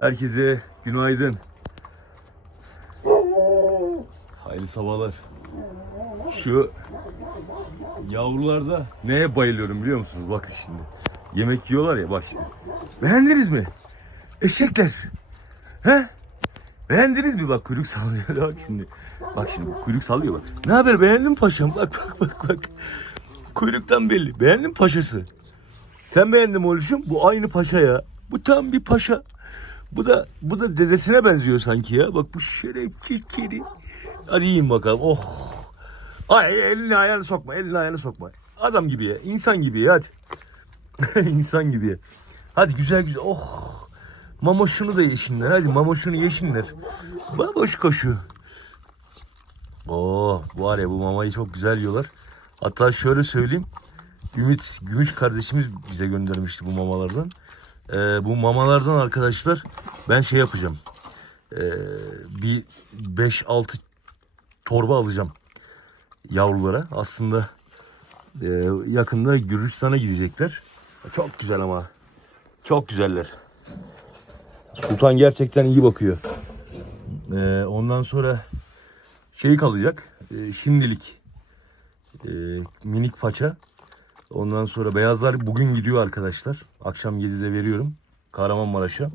Herkese günaydın. Hayırlı sabahlar. Şu yavrularda neye bayılıyorum biliyor musunuz? Bakın şimdi. Yemek yiyorlar ya bak şimdi. Beğendiniz mi? Eşekler. He? Beğendiniz mi? Bak kuyruk sallıyor. Bak şimdi. Bak şimdi kuyruk sallıyor bak. Ne haber beğendin mi paşam? Bak bak bak bak. Kuyruktan belli. Beğendin mi paşası? Sen beğendin mi oğlum? Bu aynı paşa ya. Bu tam bir paşa. Bu da bu da dedesine benziyor sanki ya. Bak bu şerefsiz kedi. Hadi yiyin bakalım. Oh. Ay elini ayağını sokma. Elini ayağını sokma. Adam gibi ya. insan gibi ya hadi. insan gibi ya. Hadi güzel güzel. Oh. Mamoşunu da yeşinler. Hadi mamoşunu yeşinler. Baboş koşu. Oh var ya bu mamayı çok güzel yiyorlar. Hatta şöyle söyleyeyim. Ümit Gümüş kardeşimiz bize göndermişti bu mamalardan. Ee, bu mamalardan arkadaşlar ben şey yapacağım. Ee, bir 5-6 torba alacağım yavrulara. Aslında e, yakında Gürcistan'a gidecekler. Çok güzel ama. Çok güzeller. Sultan gerçekten iyi bakıyor. Ee, ondan sonra şey kalacak. e, şimdilik e, minik paça. Ondan sonra beyazlar bugün gidiyor arkadaşlar. Akşam 7'de veriyorum Kahramanmaraş'a.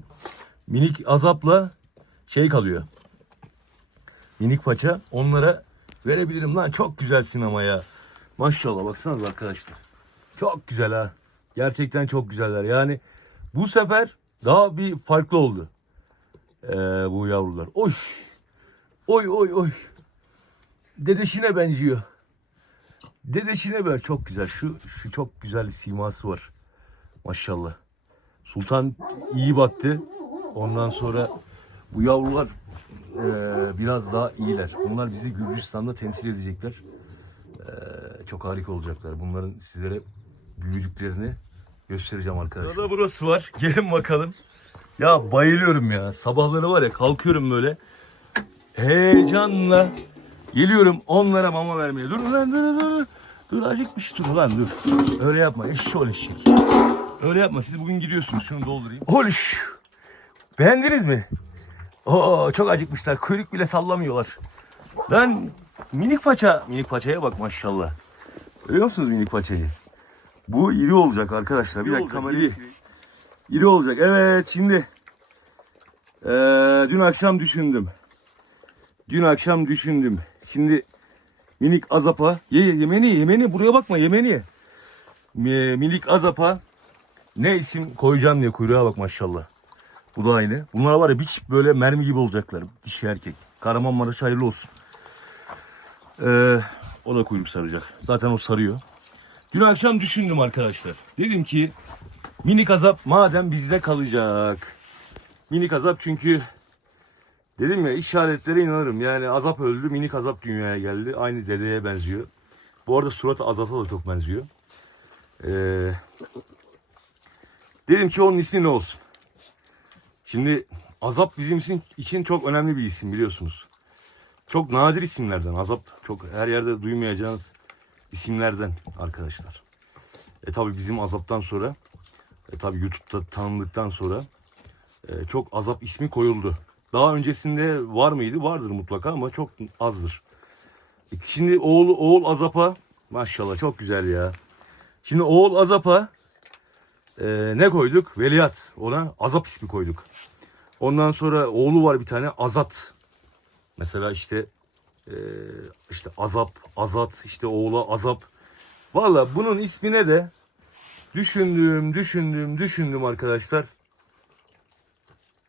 Minik azapla şey kalıyor. Minik paça onlara verebilirim lan çok güzelsin ama ya. Maşallah baksanız arkadaşlar. Çok güzel ha. Gerçekten çok güzeller. Yani bu sefer daha bir farklı oldu. Ee, bu yavrular. Oy. Oy oy oy. Dedeşine benziyor. Dedeşine ben çok güzel. Şu şu çok güzel siması var. Maşallah. Sultan iyi baktı. Ondan sonra bu yavrular eee, biraz daha iyiler. Bunlar bizi Gürcistan'da temsil edecekler. Eee, çok harika olacaklar. Bunların sizlere büyüdüklerini göstereceğim arkadaşlar. Burada burası var. Gelin bakalım. Ya bayılıyorum ya. Sabahları var ya kalkıyorum böyle. Heyecanla geliyorum onlara mama vermeye. Dur lan dur dur dur. Acıkmış dur lan dur. Öyle yapma eşşoğlu eşek. Öyle yapma siz bugün gidiyorsunuz şunu doldurayım. Oluş. Beğendiniz mi? Oo çok acıkmışlar. Kuyruk bile sallamıyorlar. Lan minik paça. Minik paçaya bak maşallah. Görüyor musunuz minik paçayı? Bu iri olacak arkadaşlar. Bir dakika kamerayı. İri olacak. Evet şimdi. Eee, dün akşam düşündüm. Dün akşam düşündüm. Şimdi minik azapa. Ye, ye yemeni yemeni buraya bakma yemeni. ye. Mi- Minik azapa ne isim koyacağım diye kuyruğa bak maşallah. Bu da aynı. Bunlar var ya çift böyle mermi gibi olacaklar. Dişi erkek. Kahramanmaraş hayırlı olsun. Ee, o da kuyruk saracak. Zaten o sarıyor. Dün akşam düşündüm arkadaşlar. Dedim ki minik azap madem bizde kalacak. Minik azap çünkü dedim ya işaretlere inanırım. Yani azap öldü minik azap dünyaya geldi. Aynı dedeye benziyor. Bu arada suratı azata da çok benziyor. Ee, dedim ki onun ismi ne olsun? Şimdi azap bizim için, için çok önemli bir isim biliyorsunuz. Çok nadir isimlerden. Azap çok her yerde duymayacağınız isimlerden arkadaşlar. E tabi bizim azaptan sonra e tabi YouTube'da tanındıktan sonra e, çok azap ismi koyuldu. Daha öncesinde var mıydı? Vardır mutlaka ama çok azdır. Şimdi oğul oğul azapa maşallah çok güzel ya. Şimdi oğul azapa e, ne koyduk? Veliaht. Ona azap ismi koyduk. Ondan sonra oğlu var bir tane Azat. Mesela işte e, işte Azap, Azat, işte oğula Azap. Valla bunun ismine de düşündüm, düşündüm, düşündüm arkadaşlar.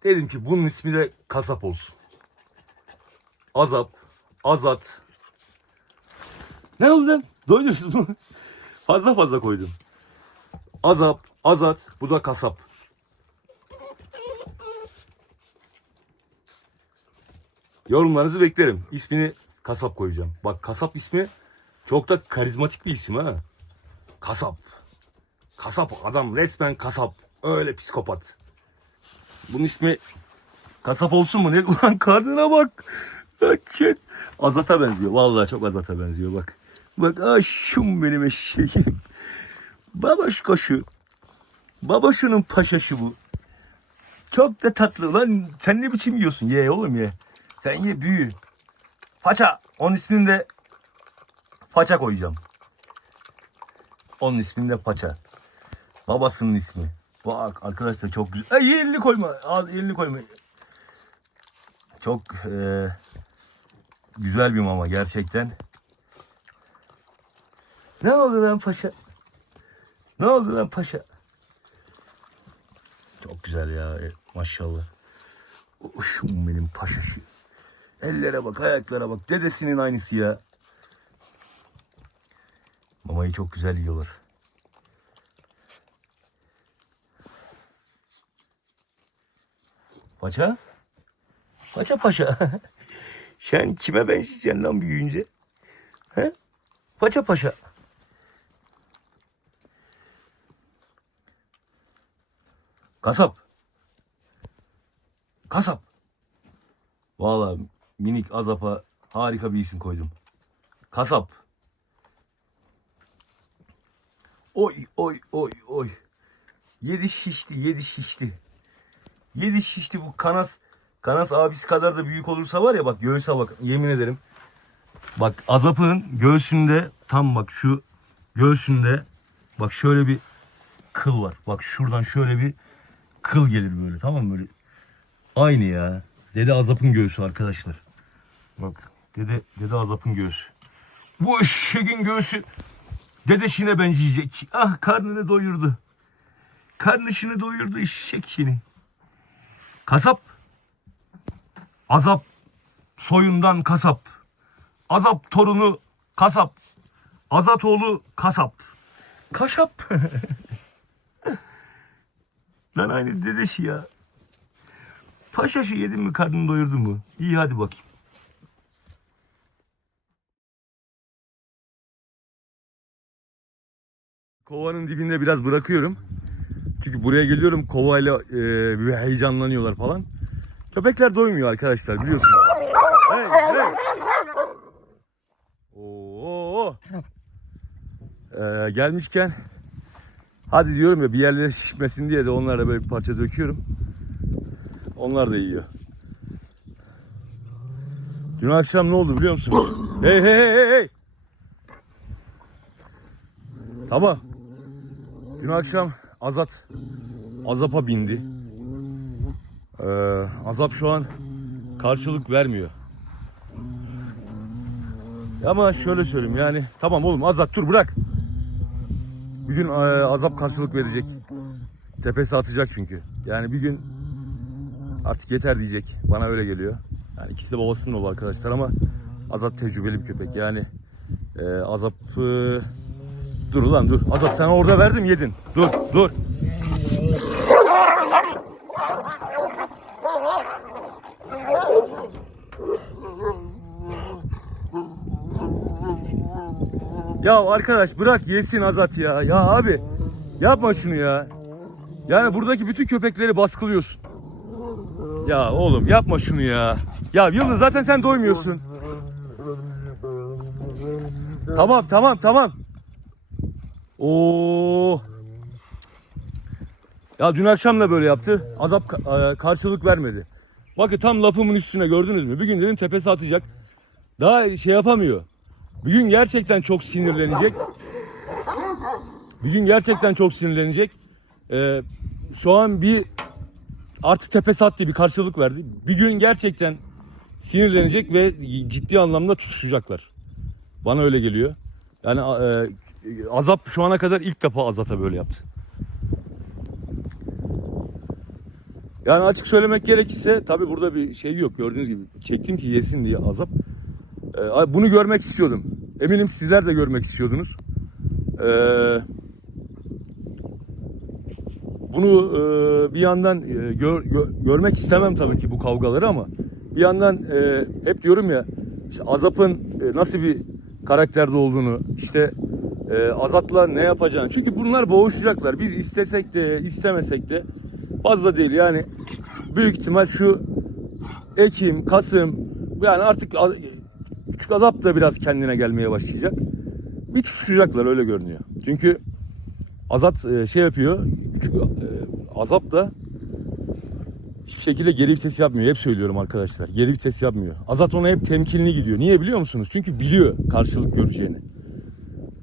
Dedim ki bunun ismi de kasap olsun. Azap, Azat. Ne oldu lan? Doydunuz mu? fazla fazla koydum. Azap, Azat, bu da kasap. Yorumlarınızı beklerim. İsmini kasap koyacağım. Bak kasap ismi çok da karizmatik bir isim ha. Kasap. Kasap adam resmen kasap. Öyle psikopat. Bunun ismi kasap olsun mu? Ne? Ulan karnına bak. Hakikaten Azat'a benziyor. Vallahi çok Azat'a benziyor bak. Bak aşım benim eşeğim. Babaş koşu. Babaşının paşaşı bu. Çok da tatlı lan. Sen ne biçim yiyorsun? Ye oğlum ye. Sen ye büyü. Paça. Onun ismini de Paça koyacağım. Onun ismini de Paça. Babasının ismi. Bak arkadaşlar çok güzel. Ay elini koyma. Al elini koyma. Çok eee, güzel bir mama gerçekten. Ne oldu lan paşa? Ne oldu lan paşa? Çok güzel ya e, maşallah. Uşum benim paşaşı. Ellere bak ayaklara bak. Dedesinin aynısı ya. Mamayı çok güzel yiyorlar. Paşa? Paşa paşa. Sen kime benzeyeceksin lan büyüyünce? He? Paşa paşa. Kasap. Kasap. Vallahi minik azapa harika bir isim koydum. Kasap. Oy oy oy oy. Yedi şişti yedi şişti. Yedi şişti bu kanas. Kanas abisi kadar da büyük olursa var ya bak göğüse bak yemin ederim. Bak azapın göğsünde tam bak şu göğsünde bak şöyle bir kıl var. Bak şuradan şöyle bir kıl gelir böyle tamam mı böyle. Aynı ya. Dede azapın göğsü arkadaşlar. Bak dede dede azapın göğsü. Bu eşeğin göğsü dedeşine benzeyecek. Ah karnını doyurdu. Karnışını doyurdu eşek seni. Kasap. Azap soyundan kasap. Azap torunu kasap. Azatoğlu kasap. Kaşap. Lan aynı dedeşi ya. Paşaşı yedin mi karnını doyurdun mu? İyi hadi bakayım. Kovanın dibinde biraz bırakıyorum. Çünkü buraya geliyorum kovayla e, heyecanlanıyorlar falan. Köpekler doymuyor arkadaşlar biliyorsunuz. Hey, hey. Oo. Ee, gelmişken hadi diyorum ya bir yerlere şişmesin diye de onlara böyle bir parça döküyorum. Onlar da yiyor. Dün akşam ne oldu biliyor musun? hey hey hey hey. Tamam. Dün akşam Azat Azap'a bindi. Ee, Azap şu an karşılık vermiyor. Ama şöyle söyleyeyim yani tamam oğlum Azat dur bırak. Bir gün e, Azap karşılık verecek. Tepesi atacak çünkü. Yani bir gün artık yeter diyecek. Bana öyle geliyor. Yani ikisi de babasının oğlu arkadaşlar ama Azap tecrübeli bir köpek. Yani e, Azap e, dur ulan dur. Azap sen orada verdim yedin. Dur dur. Ya arkadaş bırak yesin Azat ya. Ya abi yapma şunu ya. Yani buradaki bütün köpekleri baskılıyorsun. Ya oğlum yapma şunu ya. Ya Yıldız zaten sen doymuyorsun. Tamam tamam tamam. Oo. Ya dün akşam da böyle yaptı. Azap e, karşılık vermedi. Bakın tam lafımın üstüne gördünüz mü? Bir gün dedim tepesi atacak. Daha şey yapamıyor. Bir gün gerçekten çok sinirlenecek. Bir gün gerçekten çok sinirlenecek. Ee, şu an bir artı tepesi attı bir karşılık verdi. Bir gün gerçekten sinirlenecek ve ciddi anlamda tutuşacaklar. Bana öyle geliyor. Yani e, Azap şu ana kadar ilk defa Azat'a böyle yaptı. Yani açık söylemek gerekirse tabi burada bir şey yok gördüğünüz gibi. Çektim ki yesin diye Azap. Ee, bunu görmek istiyordum. Eminim sizler de görmek istiyordunuz. Ee, bunu e, bir yandan e, gör- gö- görmek istemem tabii ki bu kavgaları ama bir yandan e, hep diyorum ya işte Azap'ın e, nasıl bir karakterde olduğunu işte e, Azat'la ne yapacağını çünkü bunlar boğuşacaklar biz istesek de istemesek de fazla değil yani büyük ihtimal şu Ekim, Kasım yani artık küçük Azap da biraz kendine gelmeye başlayacak. Bir tutuşacaklar öyle görünüyor. Çünkü Azat e, şey yapıyor. Küçük e, Azap da hiçbir şekilde geri vites yapmıyor. Hep söylüyorum arkadaşlar. Geri vites yapmıyor. Azat ona hep temkinli gidiyor. Niye biliyor musunuz? Çünkü biliyor karşılık göreceğini.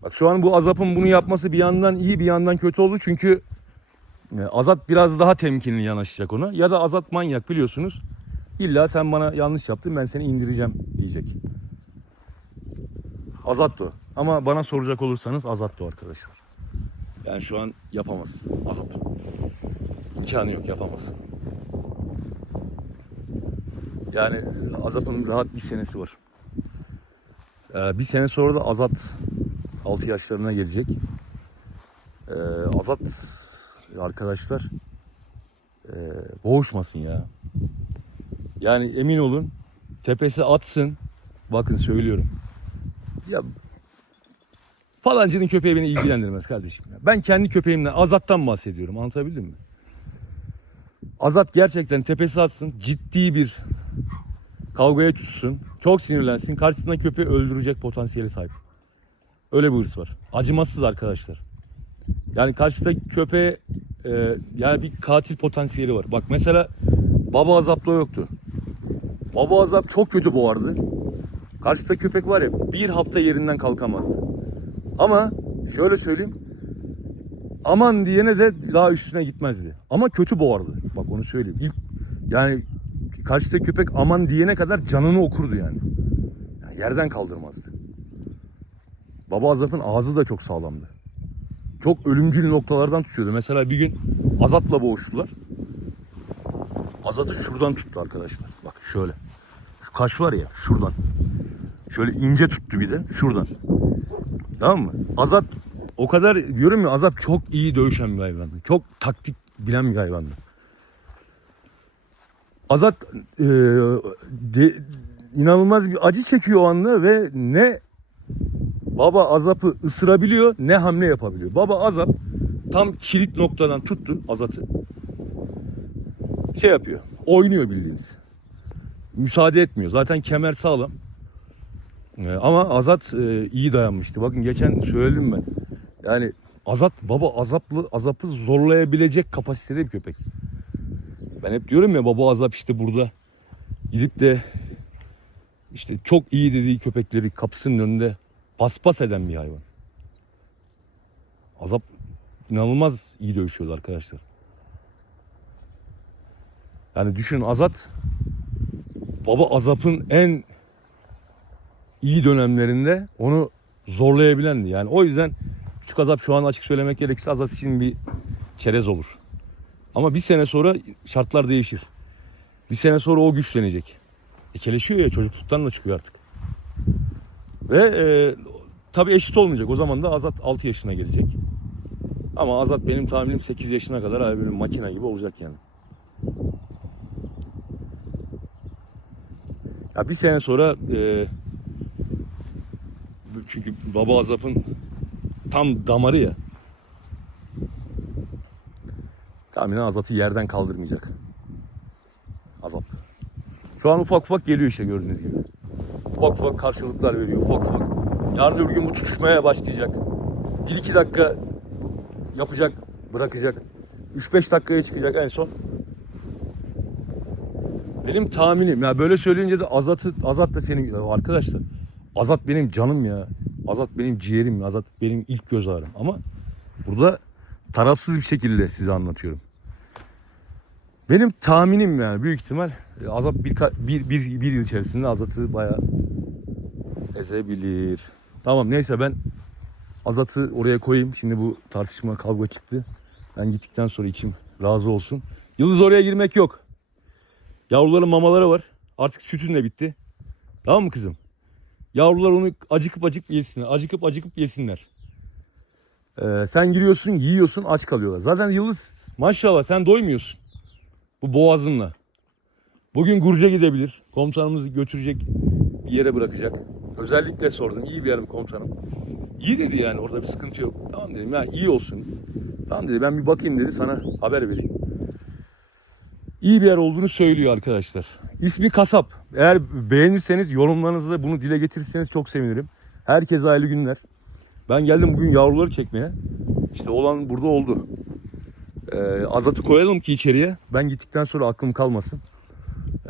Bak şu an bu Azap'ın bunu yapması bir yandan iyi bir yandan kötü oldu. Çünkü e, Azat biraz daha temkinli yanaşacak ona. Ya da Azat manyak biliyorsunuz. İlla sen bana yanlış yaptın ben seni indireceğim diyecek. Azat da. Ama bana soracak olursanız Azat da arkadaşlar. Yani şu an yapamaz Azat. İmkanı yok yapamaz. Yani Azat'ın rahat bir senesi var. Ee, bir sene sonra da Azat 6 yaşlarına gelecek. Ee, Azat arkadaşlar e, boğuşmasın ya. Yani emin olun tepesi atsın. Bakın söylüyorum. Ya falancının köpeği beni ilgilendirmez kardeşim. ya. Ben kendi köpeğimden Azat'tan bahsediyorum. Anlatabildim mi? Azat gerçekten tepesi atsın. Ciddi bir kavgaya tutsun. Çok sinirlensin. Karşısında köpeği öldürecek potansiyeli sahip. Öyle bir hırs var. Acımasız arkadaşlar. Yani karşıda köpeğe e, yani bir katil potansiyeli var. Bak mesela baba azapla yoktu. Baba azap çok kötü boğardı. Karşıda köpek var ya bir hafta yerinden kalkamazdı. Ama şöyle söyleyeyim. Aman diyene de daha üstüne gitmezdi. Ama kötü boğardı. Bak onu söyleyeyim. İlk, yani karşıda köpek aman diyene kadar canını okurdu yani. yani yerden kaldırmazdı. Baba Azap'ın ağzı da çok sağlamdı. Çok ölümcül noktalardan tutuyordu. Mesela bir gün Azat'la boğuştular. Azat'ı şuradan tuttu arkadaşlar. Bak şöyle. Şu kaş var ya şuradan. Şöyle ince tuttu bir de şuradan. Tamam mı? Azat o kadar ya Azat çok iyi dövüşen bir hayvandı. Çok taktik bilen bir hayvandı. Azat e, de- inanılmaz bir acı çekiyor o anda ve ne baba Azap'ı ısırabiliyor ne hamle yapabiliyor. Baba Azap tam kilit noktadan tuttu Azat'ı. Şey yapıyor. Oynuyor bildiğiniz. Müsaade etmiyor. Zaten kemer sağlam. Ee, ama Azat e, iyi dayanmıştı. Bakın geçen söyledim ben. Yani Azat baba azaplı azapı zorlayabilecek kapasitede bir köpek. Ben hep diyorum ya baba azap işte burada gidip de işte çok iyi dediği köpekleri kapısının önünde paspas eden bir hayvan. Azap inanılmaz iyi dövüşüyorlar arkadaşlar. Yani düşün Azat baba Azap'ın en iyi dönemlerinde onu zorlayabilendi. Yani o yüzden küçük Azap şu an açık söylemek gerekirse Azat için bir çerez olur. Ama bir sene sonra şartlar değişir. Bir sene sonra o güçlenecek. Ekeleşiyor ya çocukluktan da çıkıyor artık. Ve e, tabii eşit olmayacak. O zaman da Azat 6 yaşına gelecek. Ama Azat benim tahminim 8 yaşına kadar abi böyle makine gibi olacak yani. Ya bir sene sonra e, çünkü baba Azap'ın tam damarı ya. Tahminen Azat'ı yerden kaldırmayacak. Azap. Şu an ufak ufak geliyor işte gördüğünüz gibi. Ufak ufak karşılıklar veriyor. Ufak ufak. Yarın öbür gün bu tutuşmaya başlayacak. 1-2 dakika yapacak, bırakacak. 3-5 dakikaya çıkacak en son. Benim tahminim ya böyle söyleyince de Azat'ı Azat da senin arkadaşlar. Azat benim canım ya. Azat benim ciğerim. Azat benim ilk göz ağrım. Ama burada tarafsız bir şekilde size anlatıyorum. Benim tahminim yani büyük ihtimal e, Azat bir, bir, bir, bir yıl içerisinde Azat'ı bayağı ezebilir. Tamam neyse ben Azat'ı oraya koyayım. Şimdi bu tartışma kavga çıktı. Ben gittikten sonra içim razı olsun. Yıldız oraya girmek yok. Yavruların mamaları var. Artık sütün de bitti. Tamam mı kızım? Yavrular onu acıkıp acıkıp yesinler. Acıkıp acıkıp yesinler. Ee, sen giriyorsun, yiyorsun, aç kalıyorlar. Zaten Yıldız maşallah sen doymuyorsun. Bu boğazınla. Bugün Gurca gidebilir. Komutanımızı götürecek bir yere bırakacak. Özellikle sordum. İyi bir yer mi komutanım? İyi dedi yani orada bir sıkıntı yok. Tamam dedim ya iyi olsun. Tamam dedi ben bir bakayım dedi sana haber vereyim. İyi bir yer olduğunu söylüyor arkadaşlar. İsmi Kasap. Eğer beğenirseniz yorumlarınızda bunu dile getirirseniz çok sevinirim. Herkese hayırlı günler. Ben geldim bugün yavruları çekmeye. İşte olan burada oldu. Ee, Azat'ı koyalım ki içeriye. Ben gittikten sonra aklım kalmasın.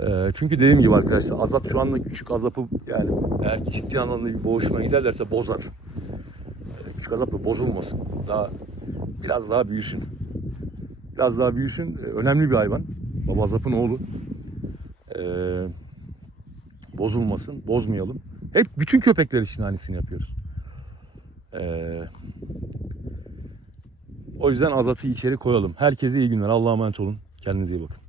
Ee, çünkü dediğim gibi arkadaşlar Azat şu anda küçük azapı yani eğer ciddi anlamda bir boğuşma giderlerse bozar. Ee, küçük azap da bozulmasın. Daha biraz daha büyüsün. Biraz daha büyüsün. Ee, önemli bir hayvan. Baba azapın oğlu. Ee, bozulmasın. Bozmayalım. Hep bütün köpekler için aynısını yapıyoruz. Ee, o yüzden Azat'ı içeri koyalım. Herkese iyi günler. Allah'a emanet olun. Kendinize iyi bakın.